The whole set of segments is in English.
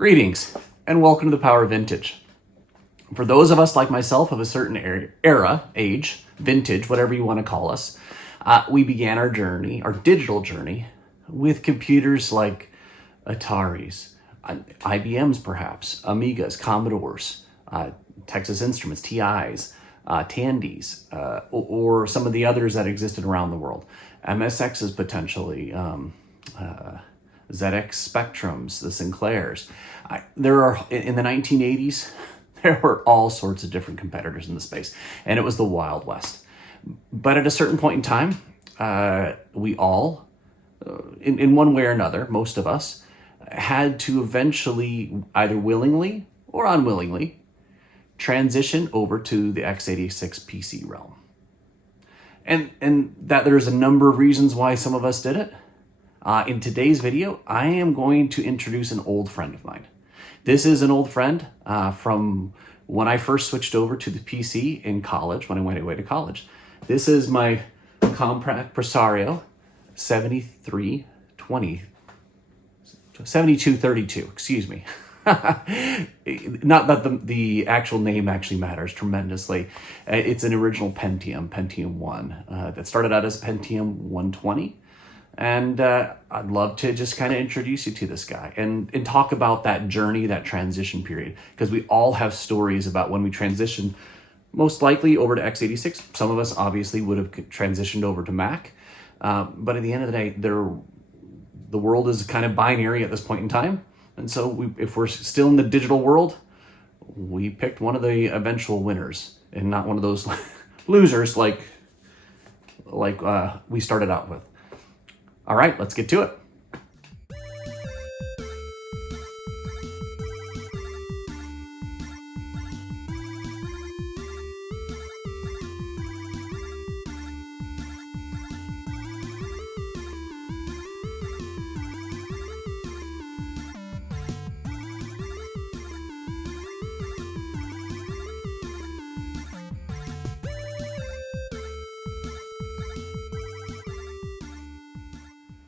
Greetings and welcome to the Power of Vintage. For those of us like myself of a certain era, age, vintage, whatever you want to call us, we began our journey, our digital journey, with computers like Ataris, IBMs perhaps, Amigas, Commodores, Texas Instruments, TIs, Tandys, or some of the others that existed around the world. MSXs potentially, ZX Spectrums, the Sinclairs. There are, in the 1980s, there were all sorts of different competitors in the space, and it was the Wild West. But at a certain point in time, we all, in one way or another, most of us, had to eventually, either willingly or unwillingly, transition over to the x86 PC realm. And that there's a number of reasons why some of us did it. In today's video, I am going to introduce an old friend of mine. This is an old friend from when I first switched over to the PC in college, when I went away to college. This is my Compaq Presario 7232, excuse me. Not that the actual name actually matters tremendously. It's an original Pentium 1 that started out as Pentium 120. And I'd love to just kind of introduce you to this guy and talk about that journey, that transition period, because we all have stories about when we transitioned, most likely over to x86. Some of us obviously would have transitioned over to Mac. But at the end of the day, the world is kind of binary at this point in time. And so if we're still in the digital world, we picked one of the eventual winners and not one of those losers like we started out with. All right, let's get to it.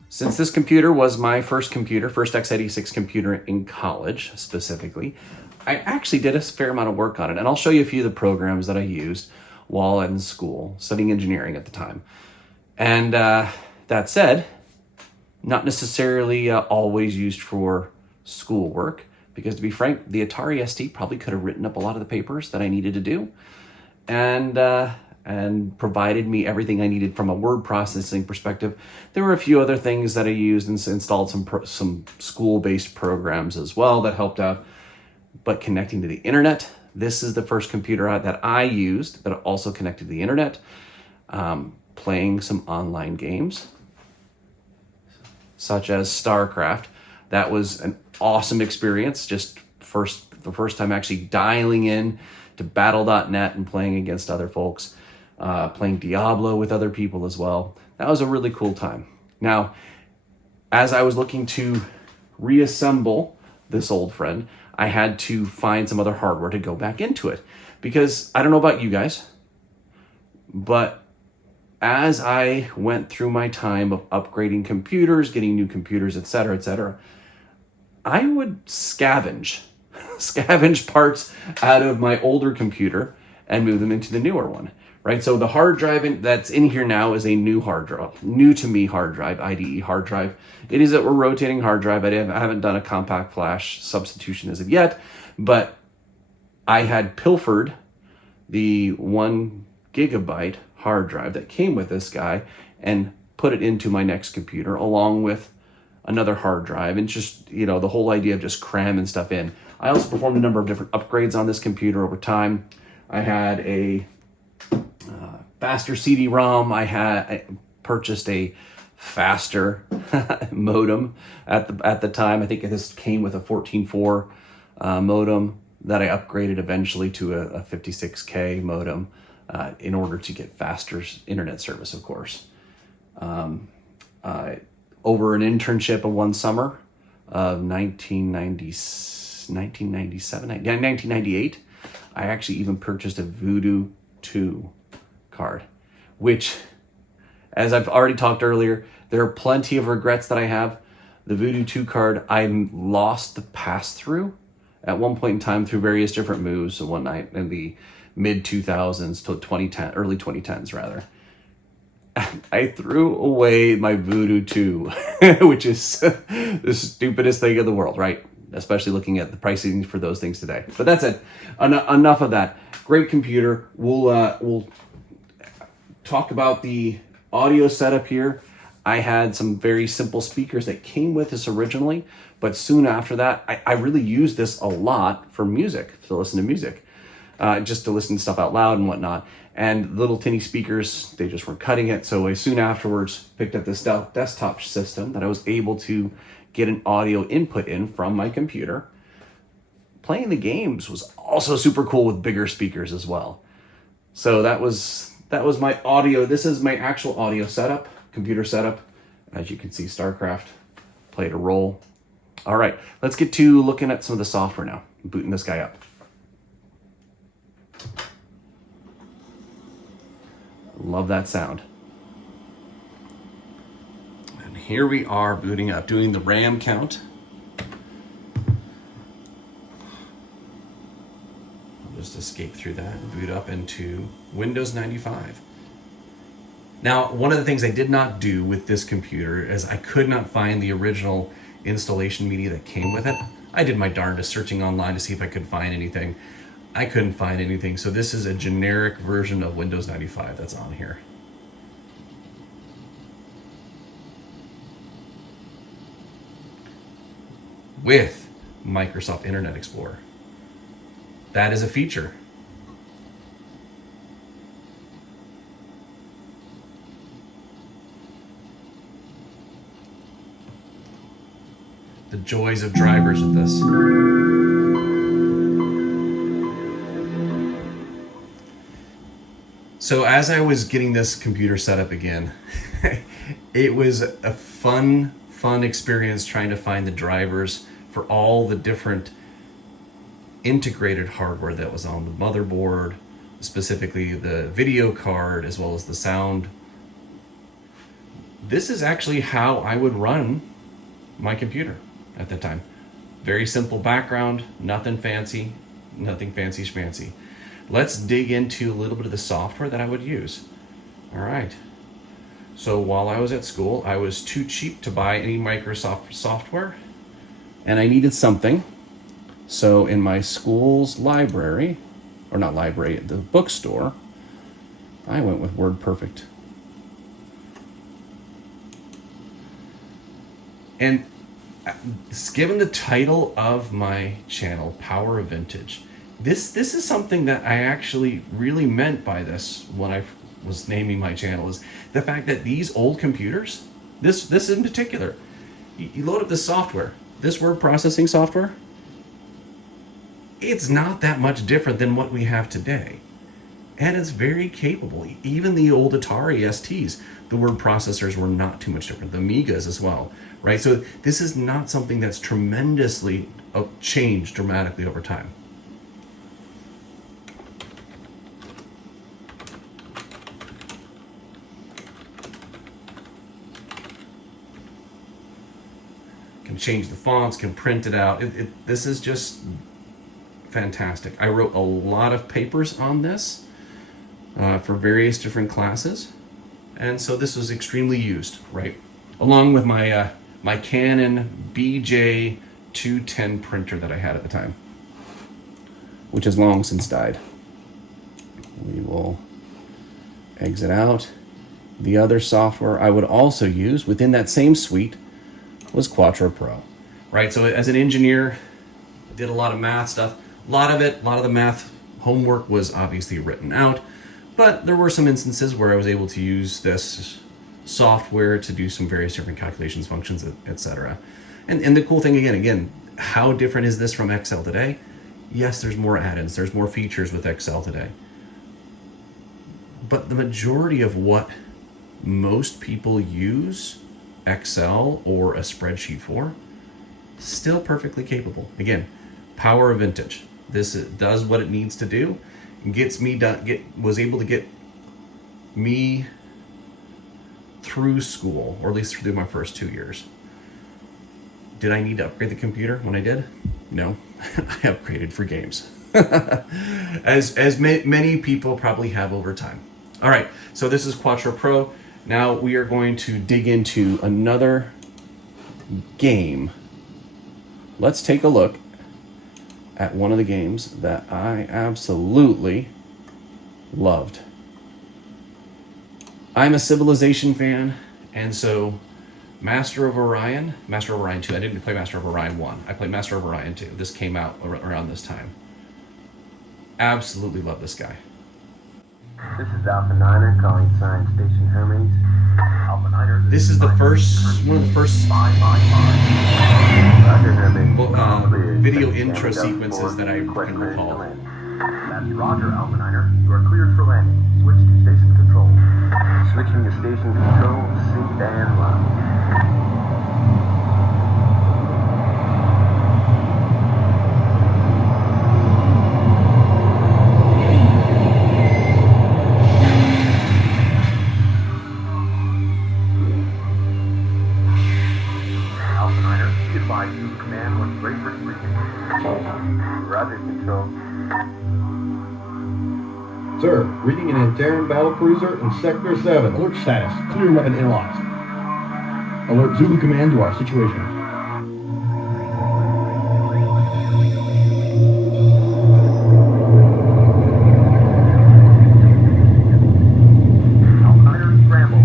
Since this computer was my first x86 computer in college specifically, I actually did a fair amount of work on it. And I'll show you a few of the programs that I used while in school, studying engineering at the time. And that said, not necessarily always used for schoolwork, because to be frank, the Atari ST probably could have written up a lot of the papers that I needed to do. And provided me everything I needed from a word processing perspective. There were a few other things that I used and installed some school-based programs as well that helped out. But connecting to the internet, this is the first computer that I used that also connected to the internet, playing some online games, such as StarCraft. That was an awesome experience, just the first time actually dialing in to battle.net and playing against other folks. Playing Diablo with other people as well. That was a really cool time. Now, as I was looking to reassemble this old friend, I had to find some other hardware to go back into it. Because I don't know about you guys, but as I went through my time of upgrading computers, getting new computers, etc., I would scavenge parts out of my older computer and move them into the newer one. Right, so the hard drive that's in here now is a new hard drive, new to me hard drive, IDE hard drive. It is a rotating hard drive. I haven't done a compact flash substitution as of yet, but I had pilfered the 1 gigabyte hard drive that came with this guy and put it into my next computer along with another hard drive, and just, the whole idea of just cramming stuff in. I also performed a number of different upgrades on this computer over time. I had a faster CD-ROM. I purchased a faster modem at the time. I think this came with a 14.4 modem that I upgraded eventually to a 56K modem in order to get faster internet service, of course. Over an internship of one summer of 1998, I actually even purchased a Voodoo 2 card, which, as I've already talked earlier, there are plenty of regrets that I have, The Voodoo 2 card, I lost the pass-through at one point in time through various different moves one night in the mid-2000s to 2010, early 2010s rather. I threw away my Voodoo 2, which is the stupidest thing in the world, right? Especially looking at the pricing for those things today. But that's it. Enough of that. Great computer. We'll talk about the audio setup here. I had some very simple speakers that came with this originally, but soon after that, I really used this a lot for music, to listen to music, just to listen to stuff out loud and whatnot. And little tinny speakers, they just weren't cutting it. So I soon afterwards picked up this desktop system that I was able to get an audio input in from my computer. Playing the games was also super cool with bigger speakers as well. So that was my audio. This is my actual audio setup, computer setup. As you can see, StarCraft played a role. All right, let's get to looking at some of the software now. Booting this guy up. Love that sound. And here we are booting up, doing the RAM count. I'll just escape through that and boot up into Windows 95. Now, one of the things I did not do with this computer is I could not find the original installation media that came with it. I did my darndest searching online to see if I could find anything. I couldn't find anything, so this is a generic version of Windows 95 that's on here. With Microsoft Internet Explorer. That is a feature. The joys of drivers with this. So as I was getting this computer set up again, it was a fun experience trying to find the drivers for all the different integrated hardware that was on the motherboard, specifically the video card as well as the sound. This is actually how I would run my computer at the time. Very simple background, nothing fancy schmancy. Let's dig into a little bit of the software that I would use. All right. So while I was at school, I was too cheap to buy any Microsoft software, and I needed something. So in my school's library, or not library, the bookstore, I went with WordPerfect. And given the title of my channel, Power of Vintage, this is something that I actually really meant by this when I was naming my channel, is the fact that these old computers, this in particular, you load up this software, this word processing software, it's not that much different than what we have today. And it's very capable. Even the old Atari STs, the word processors were not too much different. The Amigas as well, right? So this is not something that's tremendously changed dramatically over time. Can change the fonts, can print it out. This is just fantastic. I wrote a lot of papers on this for various different classes, and so this was extremely used, right? Along with my my Canon BJ 210 printer that I had at the time, which has long since died. We will exit out. The other software I would also use within that same suite was Quattro Pro, right? So as an engineer, I did a lot of math stuff. A lot of the math homework was obviously written out, but there were some instances where I was able to use this software to do some various different calculations, functions, etc. And the cool thing, again, how different is this from Excel today? Yes, there's more add-ins, there's more features with Excel today. But the majority of what most people use Excel or a spreadsheet for, still perfectly capable. Again, Power of Vintage. This does what it needs to do, and gets me done. Was able to get me through school, or at least through my first 2 years. Did I need to upgrade the computer when I did? No, I upgraded for games. as many people probably have over time. All right, so this is Quattro Pro. Now we are going to dig into another game. Let's take a look at one of the games that I absolutely loved. I'm a Civilization fan, and so Master of Orion 2, I didn't play Master of Orion 1, I played Master of Orion 2. This came out around this time. Absolutely love this guy. This is Alpha Niner calling Science Station Hermes. Alpha Niner. This is one of the first video intro sequences that I can recall. That's Roger, Alpha Niner. You are cleared for landing. Switch to station control. Switching to station control, seat and line. Sir, reading an Ataris battlecruiser in Sector 7. Alert status. Clear weapon analyzed. Alert Zulu Command to our situation. Alpha scramble.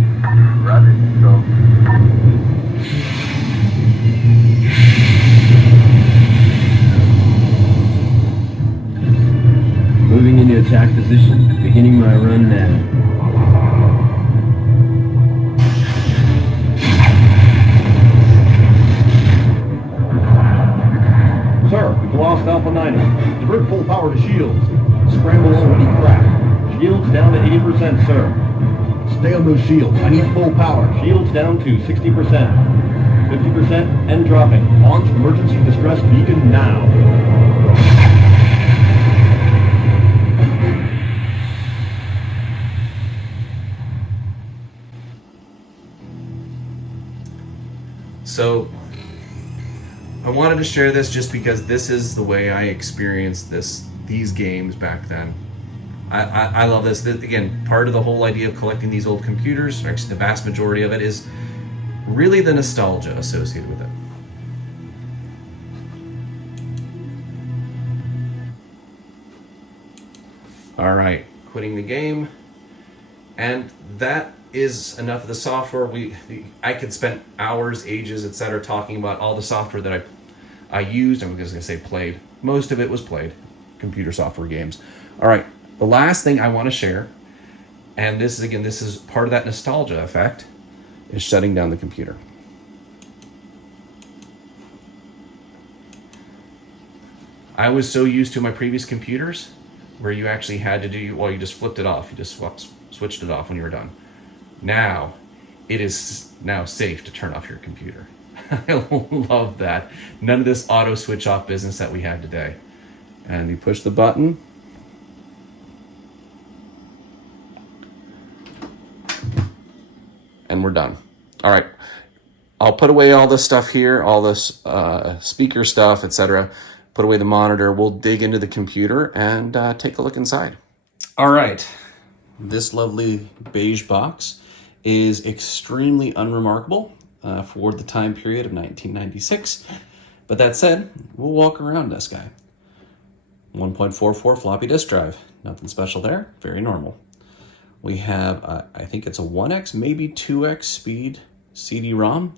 Roger, control. Moving into attack position. Beginning my run now. Sir, we've lost Alpha 9. Divert full power to shields. Scramble already cracked. Shields down to 80%, sir. Stay on those shields. I need full power. Shields down to 60%. 50% and dropping. Launch emergency distress beacon now. So I wanted to share this just because this is the way I experienced these games back then. I love this. Again, part of the whole idea of collecting these old computers, or actually the vast majority of it, is really the nostalgia associated with it. All right, quitting the game. And that is enough of the software. I could spend hours, ages, etc. talking about all the software that I used. I'm just going to say played. Most of it was played. Computer software games. All right, the last thing I want to share, and this is part of that nostalgia effect, is shutting down the computer. I was so used to my previous computers where you actually had to do, you just flipped it off. You just switched it off when you were done. Now, it is now safe to turn off your computer. I love that. None of this auto switch off business that we have today. And you push the button. And we're done. All right. I'll put away all this stuff here, all this speaker stuff, etc. Put away the monitor. We'll dig into the computer and take a look inside. All right. This lovely beige box is extremely unremarkable for the time period of 1996. But that said, we'll walk around this guy. 1.44 floppy disk drive. Nothing special there. Very normal. We have, I think it's a 1x, maybe 2x speed CD-ROM.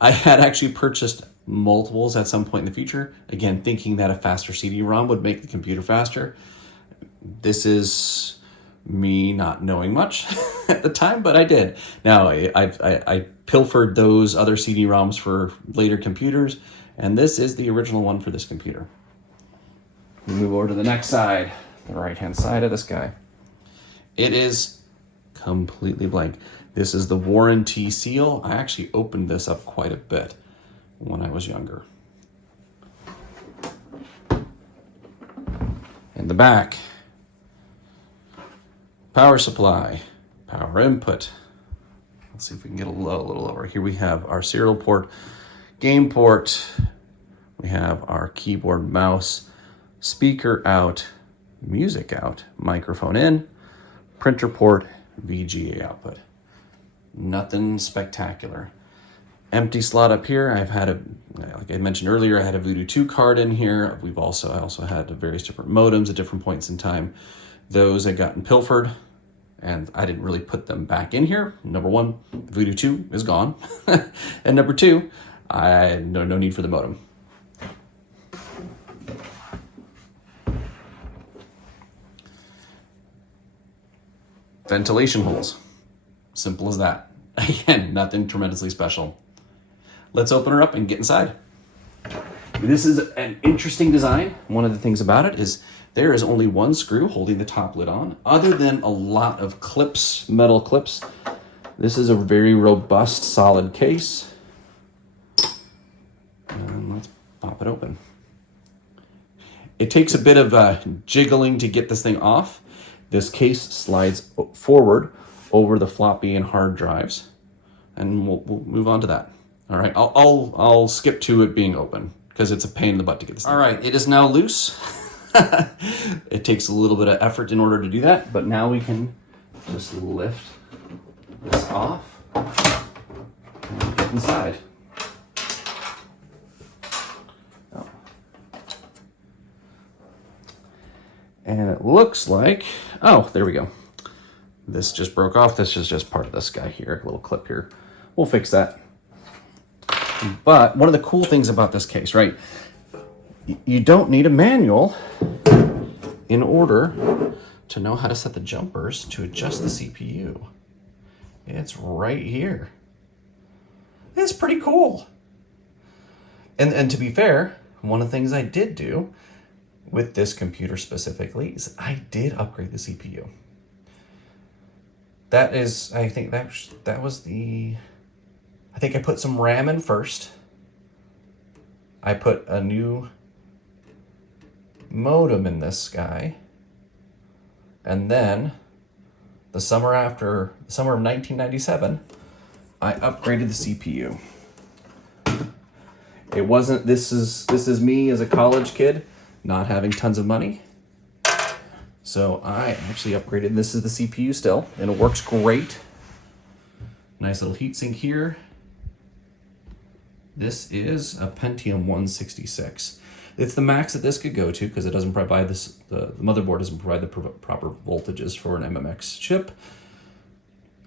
I had actually purchased multiples at some point in the future. Again, thinking that a faster CD-ROM would make the computer faster. This is me not knowing much at the time, but I did. Now, I pilfered those other CD-ROMs for later computers, and this is the original one for this computer. We move over to the next side, the right-hand side of this guy. It is completely blank. This is the warranty seal. I actually opened this up quite a bit when I was younger. In the back, power supply, power input. Let's see if we can get a little lower. Here we have our serial port Game port, we have our keyboard, mouse, speaker out, music out, microphone in, printer port, VGA output. Nothing spectacular. Empty slot up here. I've had a, like I mentioned earlier, I had a Voodoo 2 card in here. I also had various different modems at different points in time. Those had gotten pilfered, and I didn't really put them back in here. Number one, Voodoo 2 is gone. And number two, I had no need for the modem. Ventilation holes. Simple as that. Again, nothing tremendously special. Let's open her up and get inside. This is an interesting design. One of the things about it is there is only one screw holding the top lid on, other than a lot of clips, metal clips. This is a very robust, solid case. And let's pop it open. It takes a bit of jiggling to get this thing off. This case slides forward over the floppy and hard drives, and we'll move on to that. All right, I'll skip to it being open because it's a pain in the butt to get this thing. All right, it is now loose. It takes a little bit of effort in order to do that, but now we can just lift this off and get inside. Oh. And it looks like, oh, there we go. This just broke off. This is just part of this guy here, a little clip here. We'll fix that. But one of the cool things about this case, right? You don't need a manual in order to know how to set the jumpers to adjust the CPU. It's right here. It's pretty cool. And to be fair, one of the things I did do with this computer specifically is I did upgrade the CPU. That is, I think that was the, I think I put some RAM in first. I put a new modem in this guy. And then the summer of 1997, I upgraded the CPU. It wasn't, this is me as a college kid, not having tons of money. So I actually upgraded. This is the CPU still, and it works great. Nice little heatsink here. This is a Pentium 166. It's the max that this could go to because it doesn't provide this. The motherboard doesn't provide the proper voltages for an MMX chip.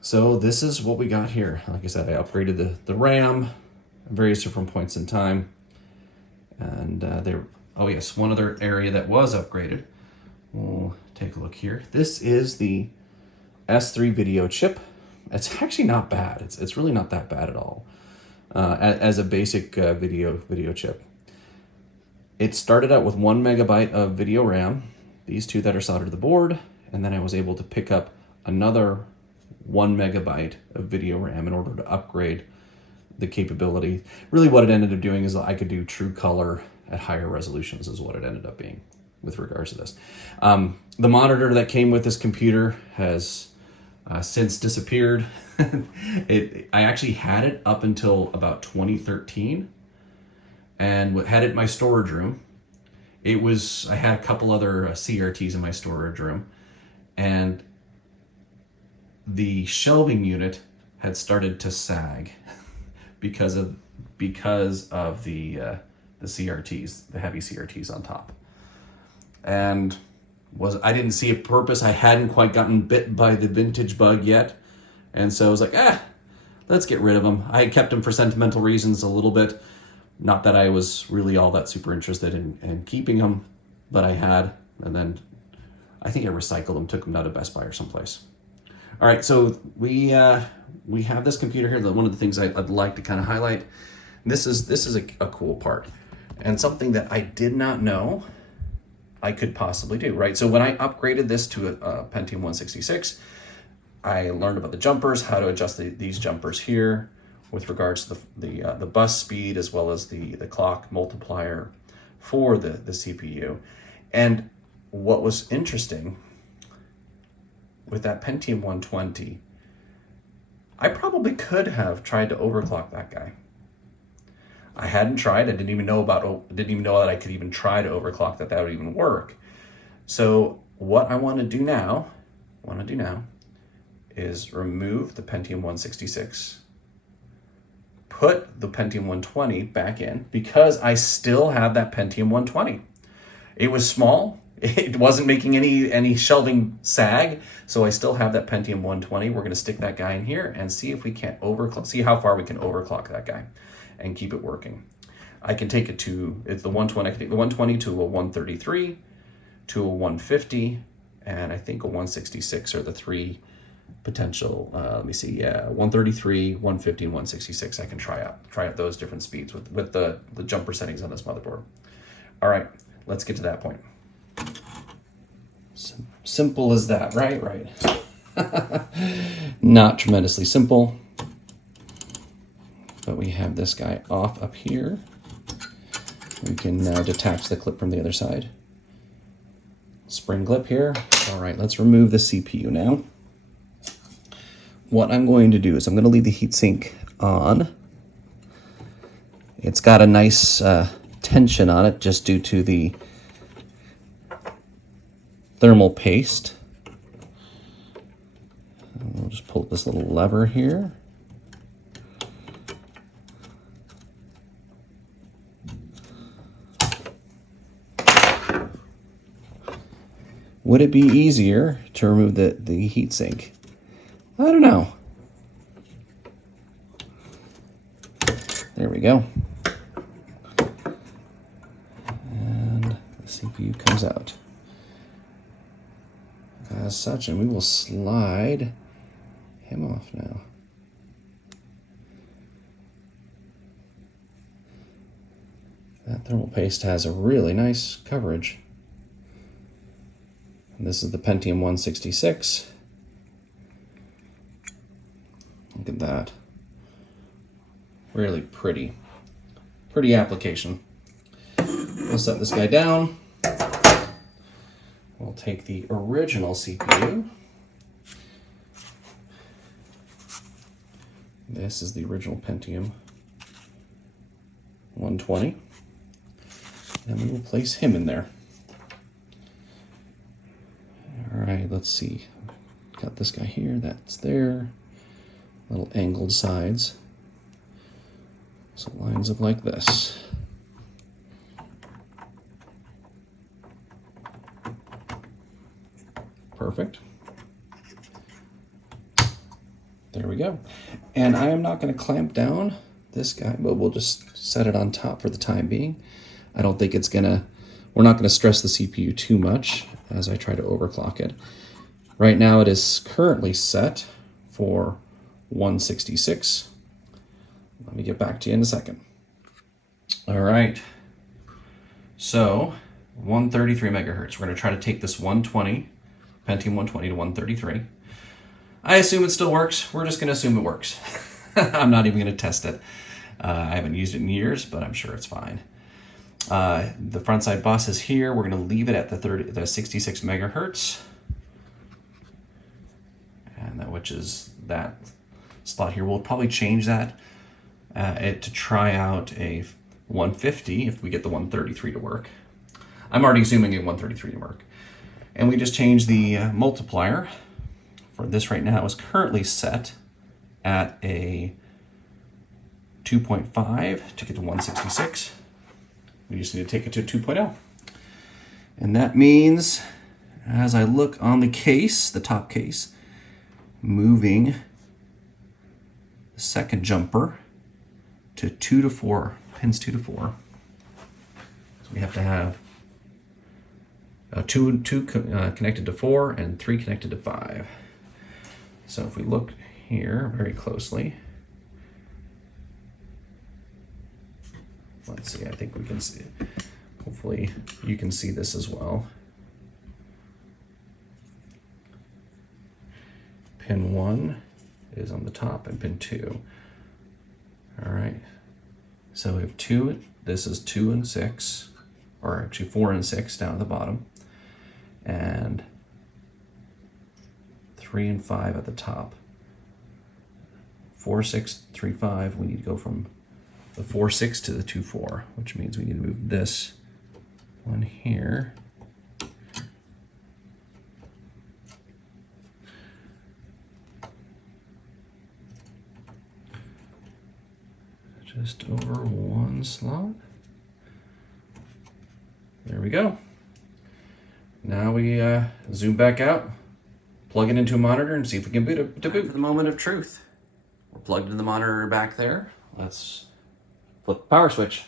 So this is what we got here. Like I said, I upgraded the RAM at various different points in time. And oh yes, one other area that was upgraded. We'll take a look here. This is the S3 video chip. It's actually not bad. It's really not that bad at all as a basic video chip. It started out with 1 megabyte of video RAM, these two that are soldered to the board, and then I was able to pick up another 1 megabyte of video RAM in order to upgrade the capability. Really what it ended up doing is I could do true color at higher resolutions is what it ended up being with regards to this. The monitor that came with this computer has since disappeared. I actually had it up until about 2013 and had it in my storage room. I had a couple other CRTs in my storage room, and the shelving unit had started to sag because of the CRTs, the heavy CRTs on top. And I didn't see a purpose. I hadn't quite gotten bit by the vintage bug yet. And so I was like, let's get rid of them. I had kept them for sentimental reasons a little bit. Not that I was really all that super interested in keeping them, but I had. And then I think I recycled them, took them down to Best Buy or someplace. All right, so we have this computer here. One of the things I'd like to kind of highlight, this is a cool part and something that I did not know I could possibly do, right? So when I upgraded this to a Pentium 166, I learned about the jumpers, how to adjust these jumpers here with regards to the bus speed as well as the clock multiplier for the CPU. And what was interesting with that Pentium 120, I probably could have tried to overclock that guy. I hadn't tried. I didn't even know that I could even try to overclock, that would even work. So what I want to do now is remove the Pentium 166, put the Pentium 120 back in, because I still have that Pentium 120. It was small. It wasn't making any shelving sag, so I still have that Pentium 120. We're going to stick that guy in here and see if we can't see how far we can overclock that guy and keep it working. I can take it to, it's the 120, I can take the 120 to a 133, to a 150, and I think a 166 are the three potential, let me see, 133, 150, and 166. I can try out those different speeds with the jumper settings on this motherboard. All right, let's get to that point. Simple as that, right? Right. Not tremendously simple, but we have this guy off up here. We can now detach the clip from the other side. Spring clip here. All right, let's remove the CPU now. What I'm going to do is I'm going to leave the heatsink on. It's got a nice tension on it just due to the thermal paste. We'll just pull this little lever here. Would it be easier to remove the heatsink? I don't know. There we go. And the CPU comes out as such, and we will slide him off now. That thermal paste has a really nice coverage. And this is the Pentium 166. Look at that. Really pretty application. We'll set this guy down. We'll take the original CPU. This is the original Pentium 120. And we will place him in there. All right, let's see. Got this guy here, that's there. Little angled sides. So it lines up like this. Perfect. There we go. And I am not going to clamp down this guy, but we'll just set it on top for the time being. I don't think we're not going to stress the CPU too much as I try to overclock it. Right now it is currently set for 166. Let me get back to you in a second. All right. So 133 megahertz. We're going to try to take this 120, Pentium 120 to 133. I assume it still works. We're just going to assume it works. I'm not even going to test it. I haven't used it in years, but I'm sure it's fine. The front side bus is here. We're going to leave it at the 66 megahertz, and which is that slot here. We'll probably change that to try out a 150 if we get the 133 to work. I'm already assuming a 133 to work. And we just change the multiplier for this right now is currently set at a 2.5 to get to 166. We just need to take it to 2.0. And that means, as I look on the case, the top case, moving the second jumper to 2 to 4, pins 2 to 4. So we have to have two connected to 4 and 3 connected to 5. So if we look here very closely, let's see, I think we can see it. Hopefully you can see this as well. Pin 1 is on the top and pin 2. All right, so we have 2, this is 2 and 6, or actually 4 and 6 down at the bottom, and 3 and 5 at the top. 4, 6, 3, 5, we need to go from the 4.6 to the 2.4, which means we need to move this one here. Just over one slot. There we go. Now we zoom back out, plug it into a monitor, and see if we can boot it to boot. For the moment of truth. We're plugged into the monitor back there. Let's flip the power switch.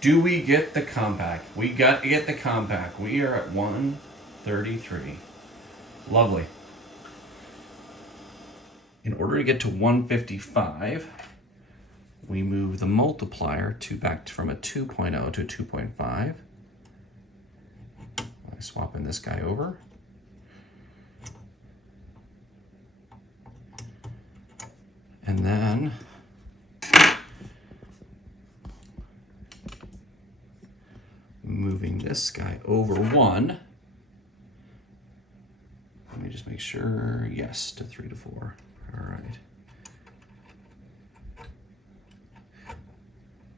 Do we get the Compaq? We got to get the Compaq. We are at 133. Lovely. In order to get to 155, we move the multiplier back from a 2.0 to 2.5. I swap in this guy over. And then moving this guy over 1. Let me just make sure, yes, to 3 to 4. All right.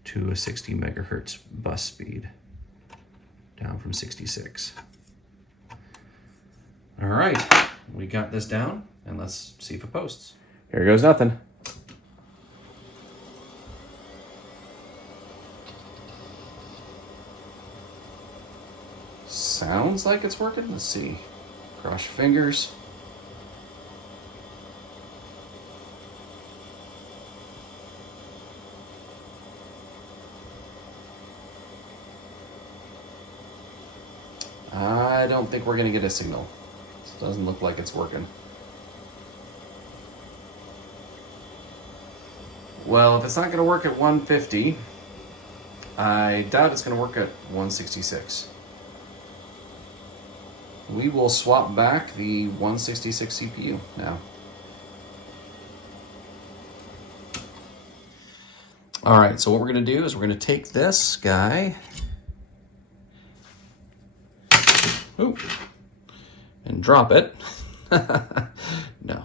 To a 60 megahertz bus speed, down from 66. All right, we got this down, and let's see if it posts. Here goes nothing. Sounds like it's working. Let's see. Cross your fingers. I don't think we're gonna get a signal. It doesn't look like it's working. Well, if it's not gonna work at 150, I doubt it's gonna work at 166. We will swap back the 166 CPU now. All right, so what we're gonna do is we're gonna take this guy, and drop it. No.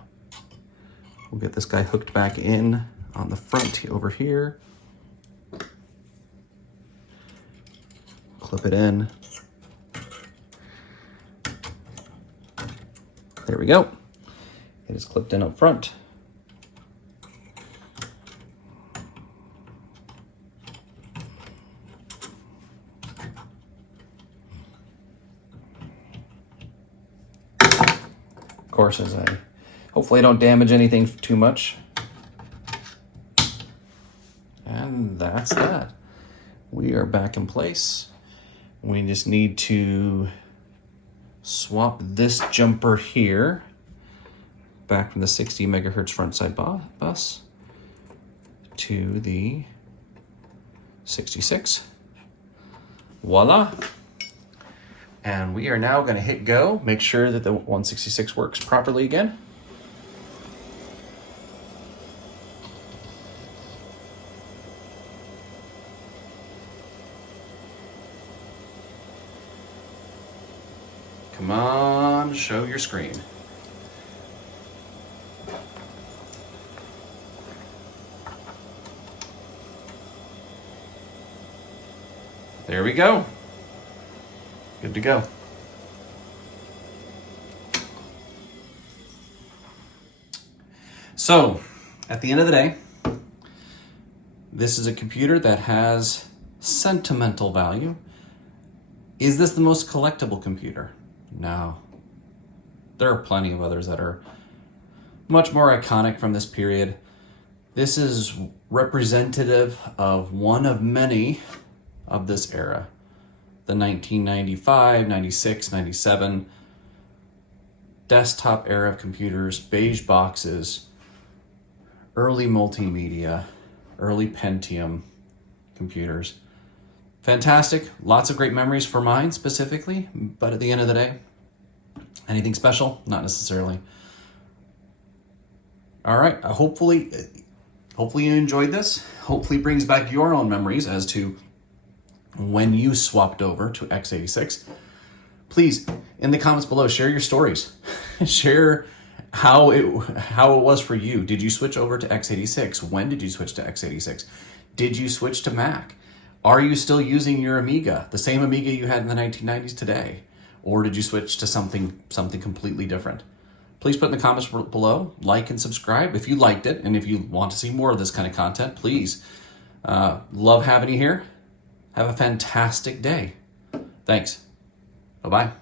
We'll get this guy hooked back in on the front over here. Clip it in. There we go. It is clipped in up front. Of course, hopefully I don't damage anything too much. And that's that. We are back in place. We just need to swap this jumper here back from the 60 megahertz front side bus to the 66. Voila. And we are now going to hit go, make sure that the 166 works properly again. Come on, show your screen. There we go. Good to go. So, at the end of the day, this is a computer that has sentimental value. Is this the most collectible computer? No. There are plenty of others that are much more iconic from this period. This is representative of one of many of this era. The 1995, 96, 97 desktop era of computers, beige boxes, early multimedia, early Pentium computers. Fantastic, lots of great memories for mine specifically, but at the end of the day, anything special? Not necessarily. All right, hopefully you enjoyed this. Hopefully it brings back your own memories as to when you swapped over to x86. Please, in the comments below, share your stories. Share how it was for you. Did you switch over to x86? When did you switch to x86? Did you switch to Mac? Are you still using your Amiga, the same Amiga you had in the 1990s today? Or did you switch to something completely different? Please put in the comments below, like and subscribe if you liked it, and if you want to see more of this kind of content, please. Love having you here. Have a fantastic day. Thanks. Bye-bye.